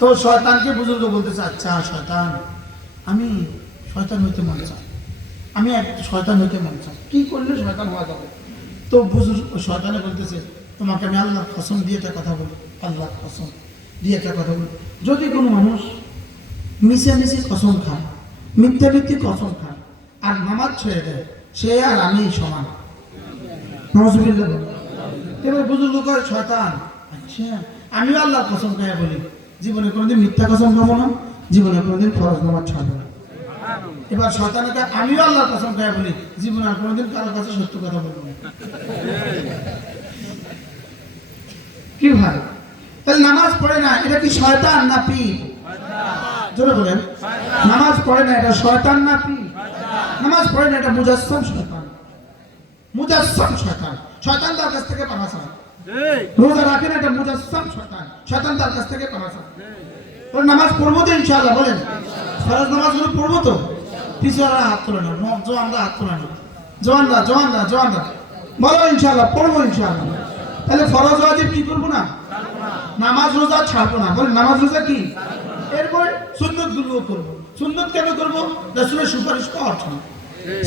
তো শয়তানকে বুজুর্গ বলতেছে আচ্ছা শয়তান, আমি শয়তান হইতে মন চাই। আমি এক শয়তান হইতে মন চাই। কি করলে শয়তান হওয়া যাবে? তো বুজুর্গ শয়তানে বলতেছে, তোমাকে আমি আল্লাহর কসম দিয়ে একটা কথা বলি, আল্লাহর কসম দিয়ে একটা কথা বলি। যদি কোনো মানুষ মিশামিশি কসম খায়, মিথ্যা মিথ্যে কসম খায়, আর নামাজ ছেড়ে দেয়, সে আর আমি সমান। নজরুল্লাহ এবার বুজুর্গ কয়, শয়তান আচ্ছা আমিও আল্লাহর কসম খাই বলি। জীবনে কোনোদিন মিথ্যা কসম খাব না, জীবনে কোনোদিন ফরজ নামাজ ছাড়বো না। এবার শয়তানকে আমিও আল্লাহর কসম খাই বলি, জীবনে আর কোনোদিন কারোর কাছে সত্য কথা বলব না। কি ভাই? তাহলে নামাজ পড়ে না, এটা কি শয়তান না পীর? জোরে বলেন। নামাজ পড়ে না, এটা শয়তান না পীর? নামাজ পড়ে না, এটা মুজাসসাম শয়তান। মুজাসসাম শয়তান। শয়তান তার কাছ থেকে চায়। রোজা রাখেন এটা মুজাসসাম শয়তান। শয়তান তার কাছ থেকে পানা চায়। ওর নামাজ পড়ব তো ইনশাআল্লাহ, বলেন। ফরজ নামাজগুলো পড়ব তো? পিছুয়ারা হাত তোলে না জওয়ানরা হাত তোলে না জওয়ানরা জওয়ানরা জওয়ানরা বলো ইনশাআল্লাহ, পড়ব ইনশাআল্লাহ। তাহলে ফরজ ওয়াজিব কি করব না? নামাজ রোজা ছাড়বো না। বলেন, নামাজ রোজা কি? এরপরে সুন্নতগুলো করব। সুন্নত কেন করব? রাসূলের সুপারিশ পাওয়ার জন্য।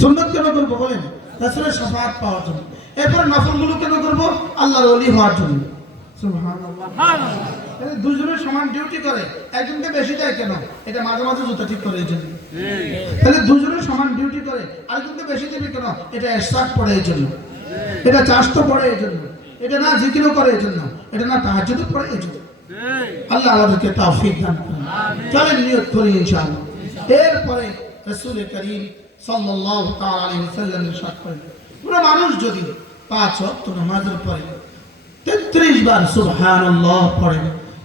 সুন্নত কেন করব বলেন? রাসূলের শাফাআত পাওয়ার জন্য। এরপরে নফলগুলো কেন করব? আল্লাহর ওলি হওয়ার জন্য। দুজনের সমান ডিউটি করে একজনকে বেশি দেয় কেন? এটা মাঝে মাঝে জুতা ঠিক করে এই জন্য। তাহলে দুজনের সমান ডিউটি করে আরেকজনকে বেশি দেবে কেন? এটা এক্সট্রাক্ট পড়ে এই জন্য। এটা চাষ তো পড়ে এই জন্য। এটা না জিকিরও করে এই জন্য। এটা না পড়ে এই জন্য। আল্লাহ আমাদেরকে তৌফিক দান করুন। চলেন নিয়ত করি ইনশাআল্লাহ। এরপরে রাসূল করিম সাল্লাল্লাহু তাআলা আলাইহি ওয়াসাল্লাম ইরশাদ করেন কোন মানুষ যদি পাঁচ ওয়াক্ত নামাজের পরে তেত্রিশ বার সুবহানাল্লাহ পড়ে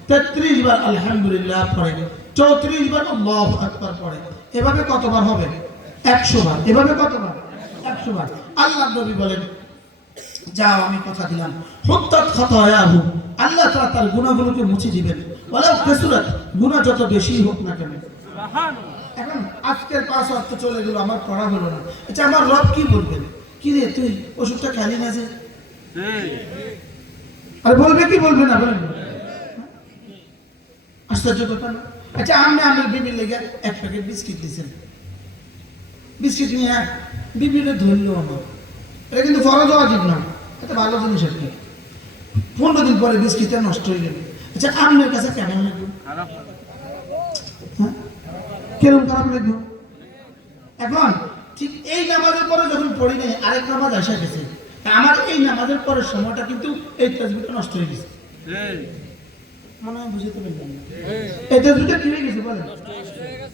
তেত্রিশ বার আলহামদুলিল্লাহ পড়ে চৌত্রিশ বার আল্লাহ আকবার পড়ে এভাবে কতবার হবে? একশো বার। এভাবে কতবার? একশো বার। আল্লাহ নবী বলেন যাও আমি কথা দিলাম। হত্যাত খাতায়াহু। আল্লাহ তাআলা তার গুনাহগুলোকে মুছে দিবেন। ওয়ালাউ কাসুরাত। গুনাহ যত বেশি হোক না কেন। এখন আজকের পাঁচ অর্থ চলে গেল আমার পড়া হলো না। আচ্ছা আমার রব কি বলবেন? কি রে তুই? ওষুধটা খালি না যে। আর বলবে কি বলবে না বলেন আশ্চর্য কথা না। আচ্ছা আমি আমার বিবির লেগে এক প্যাকেট বিস্কিট দিয়েছেন বিস্কিট নিয়ে বিবিরে ধরলো আমার। এটা কিন্তু ফরজ অজিব না। এটা ভালো জিনিস আর কি পনেরো দিন পরে বিস্কিটটা নষ্ট হয়ে যাবে আচ্ছা আপনার কাছে কেমন লাগবে হ্যাঁ? কীরকম খারাপ লাগবে এখন? ঠিক এই নামাজের পরে যখন পড়ি নাই আরেক নামাজ আসা গেছে। আমার এই নামাজের পরের সময়টা কিন্তু এই তাজবিটা নষ্ট হয়ে গেছে। মনে হয় বুঝতে পারলাম এই তাজবিটা কি হয়ে গেছে বলেন।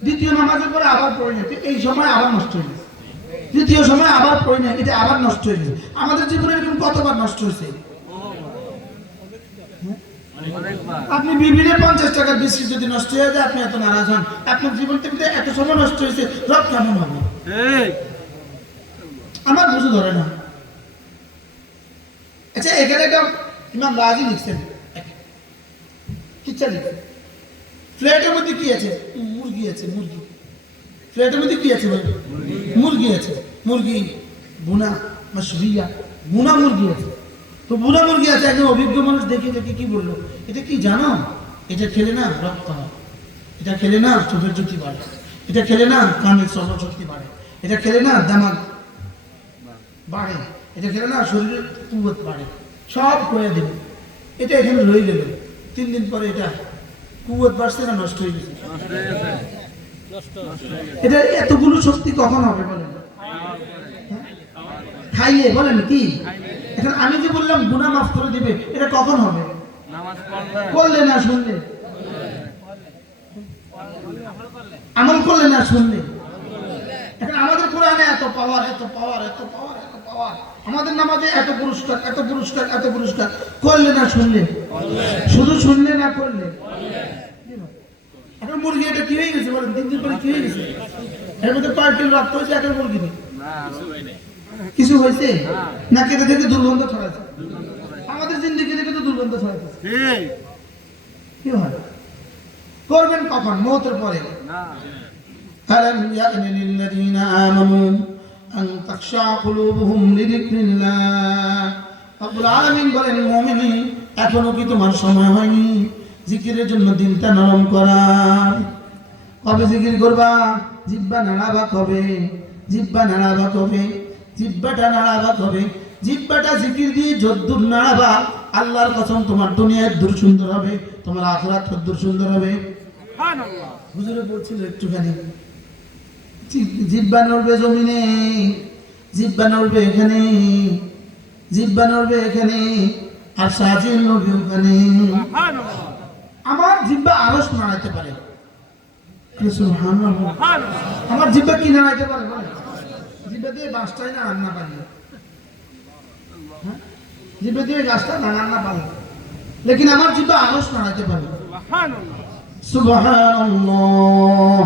দ্বিতীয় নামাজের পরে আবার পড়ি না এই সময় আবার নষ্ট হয়ে গেছে। দ্বিতীয় সময় আবার পড়ি না এটা আবার নষ্ট হয়ে গেছে। আমাদের জীবনে এরকম কতবার নষ্ট হয়েছে? আপনি বিভিন্ন পঞ্চাশ টাকার বিস্কিট যদি নষ্ট হয়ে যায় আপনি এত নারাজ হন। আপনার জীবন থেকে এত সময় নষ্ট হয়েছে রব কেমন হবে? আমার বুঝে ধরে না। আচ্ছা এখানে একটা রাজি লিখছেন। কিচ্ছা লিখছেন। ফ্ল্যাটের মধ্যে কি আছে? মুরগি আছে, মুরগি। ফ্ল্যাটের মধ্যে কি আছে মুরগি আছে। মুরগি বুনা মাসরিয়া বুনা মুরগি আছে। তো বুনা মুরগি আছে, একজন অভিজ্ঞ মানুষ দেখে দেখে কি বলল? এটা কি জানো? এটা খেলে না রক্ত হয়। এটা খেলে না চোখের জ্যোতি বাড়ে। এটা খেলে না কানের শক্তি বাড়ে। এটা খেলে না দামাগ বাড়ে। এটা খেলে না শরীরের কুবত বাড়ে। সব করে দেবে। এটা এখানে রয়ে গেল। তিন দিন পরে এটা কুবত বাড়ছে না নষ্ট হয়ে গেছে? এটা এতগুলো শক্তি কখন হবে বলেন? হ্যাঁ? খাইয়ে বলেন কি? এখন আমি যে বললাম গুণা মাফ করে দিবে, এটা কখন হবে? করলে না শুনলে? আমল করলে না শুনলে এখন আমাদের কোরআনে এত পাওয়ার এত পাওয়ার এত পাওয়ার এত পাওয়ার আমাদের নামাজে এত পুরস্কার এত পুরস্কার এত পুরস্কার করলে না শুনলে শুধু শুনলে না করলে এখন মুরগি এটা কি হয়ে গেছে বলেন তিন দিন পরে কি হয়ে গেছে এর মধ্যে কয়েক কিলো রক্ত হয়েছে এখন মুরগি নেই কিছু হয়েছে না কেটে থেকে দুর্গন্ধ ছড়াচ্ছে আমাদের জিন্দিগি থেকে তো দুর্গন্ধ ছড়াচ্ছে কি হয় করবেন কখন মৌতের পরে ألم يأن للذين آمنوا أن تخشع قلوبهم لذكر الله রব্বুল আলামিন বলেন মুমিন এখনো কি তোমার সময় হয়নি জিকিরের জন্য দিনটা নরম করার কবে জিকির করবা জিব্বা নাড়াবা কবে জিব্বা নাড়াবা কবে জিব্বাটা নাড়াবা কবে জিব্বাটা জিকির দিয়ে যদ্দুর নাড়াবা আল্লাহর কসম তোমার দুনিয়ার দূর সুন্দর হবে তোমার আখরাত দূর সুন্দর হবে হুজুরে বলছিল একটুখানি জি- জিব্বা নড়বে জমিনে জিব্বা নড়বে এখানে জিব্বা নড়বে এখানে আর সাজিল নড়বে ওখানে। আমার জিব্বা আরস নাড়াইতে পারে। আমার জিব্বা কি নাড়াইতে পারে জিব্বা দিয়ে না রান্না পারে হ্যাঁ? জিব্বা দিয়ে গাছটা না রান্না পারে লেকিন আমার জিব্বা আরস নাড়াইতে পারে। সুবহানাল্লাহ।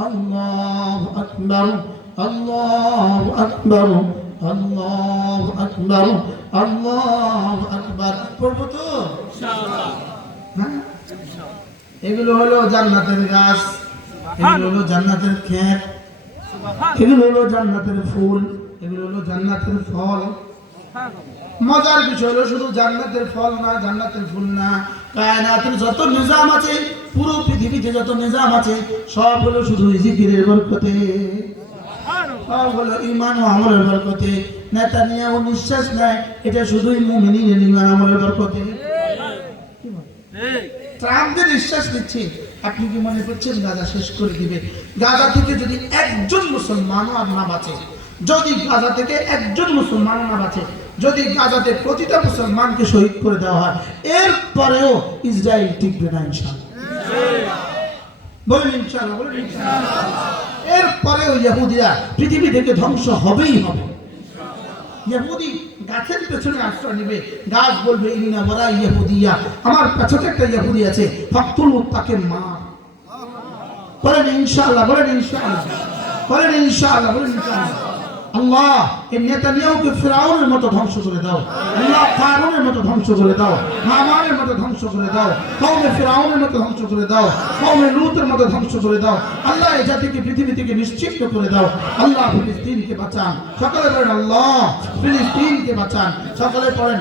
الله أكبر الله أكبر الله أكبر الله أكبر পড়বো তো হ্যাঁ? এগুলো হলো জান্নাতের গাছ এগুলো হলো জান্নাতের ক্ষেত এগুলো হলো জান্নাতের ফুল এগুলো হলো জান্নাতের ফল মজার বিষয় হলো, শুধু জান্নাতের ফল না, জান্নাতের ফুল না। কায়নাতের যত নিজাম আছে, পুরো পৃথিবীতে যত নিজাম আছে, সব হলো শুধু জিকিরের বরকতে। সব হলো ইমান ও আমলের বরকতে। নেতা নিয়ে ও নিঃশ্বাস নেয়, এটা শুধুই মুমিনের ইমান আমলের বরকতে। ট্রাম্প যে নিঃশ্বাস নিচ্ছে, আপনি কি মনে করছেন গাজা শেষ করে দিবে? গাজা থেকে যদি একজন মুসলমানও আর না বাঁচে যদি গাজা থেকে একজন মুসলমান না বাঁচে যদি গাজাতে প্রতিটা মুসলমানকে শহীদ করে দেওয়া হয়, এরপরেও ইসরায়েল টিকবে না ইনশাল্লাহ বলেন ইনশাল্লাহ এরপরেও পৃথিবী থেকে ধ্বংস হবেই হবে। গাছের পেছনে আশ্রয় নেবে, গাছ বলবে ইনা বরা ইহুদিয়া। আমার পেছনে একটা ইহুদি আছে, ফাকতুল তাকে মার। বলেন ইনশাআল্লাহ বলেন ইনশাআল্লাহ। বলেন ইনশাআল্লাহ, বলেন আল্লাহ, এই নেতানিয়াহুকে ফেরাউনের মতো ধ্বংস করে দাও। আল্লাহ কারণের মতো ধ্বংস করে দাও। হামানের মতো ধ্বংস করে দাও। কওমে ফেরাউনের মতো ধ্বংস করে দাও। কওমে লুতের মতো ধ্বংস করে দাও। আল্লাহ এই জাতিকে, পৃথিবী থেকে নিশ্চিত করে দাও। আল্লাহ ফিলিস্তিনকে বাঁচান। সকালে পড়েন আল্লাহ ফিলিস্তিনকে বাঁচান। সকালে পড়েন